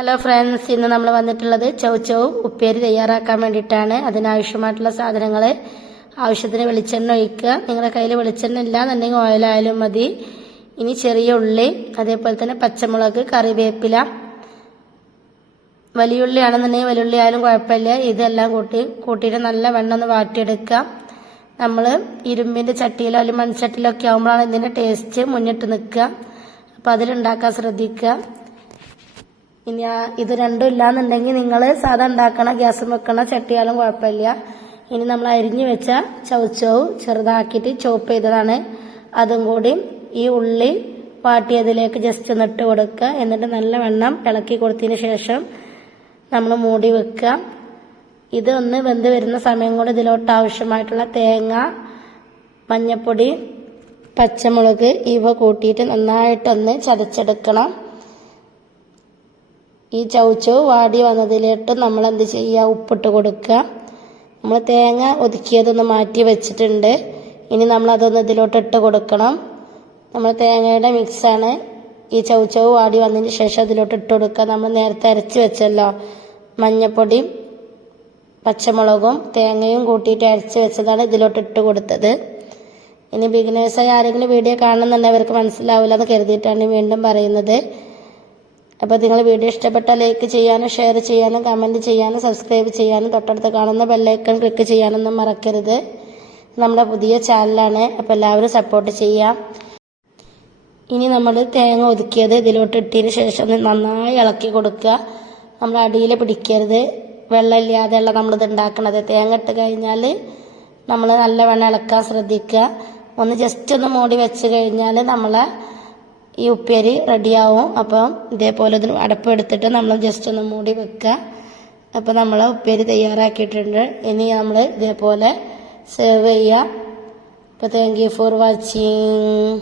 Hello friends, ഇന്ന് നമ്മൾ വന്നിട്ടുള്ളത് ചൗചൗ ഉപ്പേരി തയ്യാറാക്കാൻ വേണ്ടിയിട്ടാണ്. അതിനാവശ്യമായിട്ടുള്ള സാധനങ്ങൾ: ആവശ്യത്തിന് വെളിച്ചെണ്ണ ഒഴിക്കുക. നിങ്ങളുടെ കയ്യിൽ വെളിച്ചെണ്ണ ഇല്ല എന്നുണ്ടെങ്കിൽ ഓയിലായാലും മതി. ഇനി ചെറിയ ഉള്ളി, അതേപോലെ തന്നെ പച്ചമുളക്, കറിവേപ്പില. വലിയുള്ളി ആണെന്നുണ്ടെങ്കിൽ വലിയുള്ളി ആയാലും കുഴപ്പമില്ല. ഇതെല്ലാം കൂട്ടിയിട്ട് നല്ല വെണ്ണ ഒന്ന് വാട്ടിയെടുക്കുക. നമ്മൾ ഇരുമ്പിൻ്റെ ചട്ടിയിലോ അല്ലെങ്കിൽ മൺചട്ടിയിലോ ഒക്കെ ആകുമ്പോഴാണ് ഇതിൻ്റെ ടേസ്റ്റ് മുന്നിട്ട് നിൽക്കുക. അപ്പോൾ അതിലുണ്ടാക്കാൻ ശ്രദ്ധിക്കുക. ഇനി ഇത് രണ്ടും ഇല്ലാന്നുണ്ടെങ്കിൽ നിങ്ങൾ സാധാ ഉണ്ടാക്കണ ഗ്യാസ് വെക്കണ ചട്ടിയാലും കുഴപ്പമില്ല. ഇനി നമ്മൾ അരിഞ്ഞു വെച്ച ചൗചൗ ചെറുതാക്കിയിട്ട് ചോപ്പ് ചെയ്തതാണ്. അതും കൂടി ഈ ഉള്ളി വാട്ടിയതിലേക്ക് ജസ്റ്റ് ഒന്ന് ഇട്ട് കൊടുക്കുക. എന്നിട്ട് നല്ലവണ്ണം ഇളക്കി കൊടുത്തതിന് ശേഷം നമ്മൾ മൂടി വെക്കുക. ഇതൊന്ന് വെന്ത് വരുന്ന സമയം കൊണ്ട് ഇതിലോട്ട് ആവശ്യമായിട്ടുള്ള തേങ്ങ, മഞ്ഞൾപ്പൊടി, പച്ചമുളക് ഇവ കൂട്ടിയിട്ട് നന്നായിട്ടൊന്ന് ചതച്ചെടുക്കണം. ഈ ചൗചൗ വാടി വന്നതിലോട്ട് നമ്മൾ എന്ത് ചെയ്യുക, ഉപ്പിട്ട് കൊടുക്കുക. നമ്മൾ തേങ്ങ ഒതുക്കിയതൊന്ന് മാറ്റി വെച്ചിട്ടുണ്ട്. ഇനി നമ്മൾ അതൊന്ന് ഇതിലോട്ട് ഇട്ട് കൊടുക്കണം. നമ്മൾ തേങ്ങയുടെ മിക്സാണ്. ഈ ചൗചൗ വാടി വന്നതിന് ശേഷം അതിലോട്ട് ഇട്ട് കൊടുക്കുക. നമ്മൾ നേരത്തെ അരച്ച് വെച്ചല്ലോ, മഞ്ഞൾപ്പൊടിയും പച്ചമുളകും തേങ്ങയും കൂട്ടിയിട്ട് അരച്ച് വെച്ചതാണ് ഇതിലോട്ട് ഇട്ട് കൊടുത്തത്. ഇനി ബിഗിനേഴ്സായി ആരെങ്കിലും വീഡിയോ കാണുന്നുണ്ടെങ്കിൽ അവർക്ക് മനസ്സിലാവില്ല എന്ന് കരുതിയിട്ടാണ് വീണ്ടും പറയുന്നത്. അപ്പോൾ നിങ്ങൾ വീഡിയോ ഇഷ്ടപ്പെട്ടാൽ ലൈക്ക് ചെയ്യാനും ഷെയർ ചെയ്യാനും കമൻറ്റ് ചെയ്യാനും സബ്സ്ക്രൈബ് ചെയ്യാനും തൊട്ടടുത്ത് കാണുന്ന ബെല്ലൈക്കൺ ക്ലിക്ക് ചെയ്യാനൊന്നും മറക്കരുത്. നമ്മുടെ പുതിയ ചാനലാണ്, അപ്പോൾ എല്ലാവരും സപ്പോർട്ട് ചെയ്യാം. ഇനി നമ്മൾ തേങ്ങ ഒതുക്കിയത് ഇതിലോട്ട് ഇട്ടതിന് ശേഷം നന്നായി ഇളക്കി കൊടുക്കുക. നമ്മൾ അടിയിൽ പിടിക്കരുത്. വെള്ളമില്ലാതെയുള്ള നമ്മളിത് ഉണ്ടാക്കണത്. തേങ്ങ ഇട്ട് കഴിഞ്ഞാൽ നമ്മൾ നല്ലവണ്ണം ഇളക്കാൻ ശ്രദ്ധിക്കുക. ഒന്ന് ജസ്റ്റ് ഒന്ന് മൂടി വെച്ച് കഴിഞ്ഞാൽ നമ്മളെ ഈ ഉപ്പേരി റെഡിയാവും. അപ്പം ഇതേപോലെ ഇതിന് അടപ്പെടുത്തിട്ട് നമ്മൾ ജസ്റ്റ് ഒന്ന് മൂടി വെക്കുക. അപ്പോൾ നമ്മൾ ഉപ്പേരി തയ്യാറാക്കിയിട്ടുണ്ട്. ഇനി നമ്മൾ ഇതേപോലെ സെർവ് ചെയ്യുക. അപ്പോൾ താങ്ക് യു ഫോർ വാച്ചിങ്.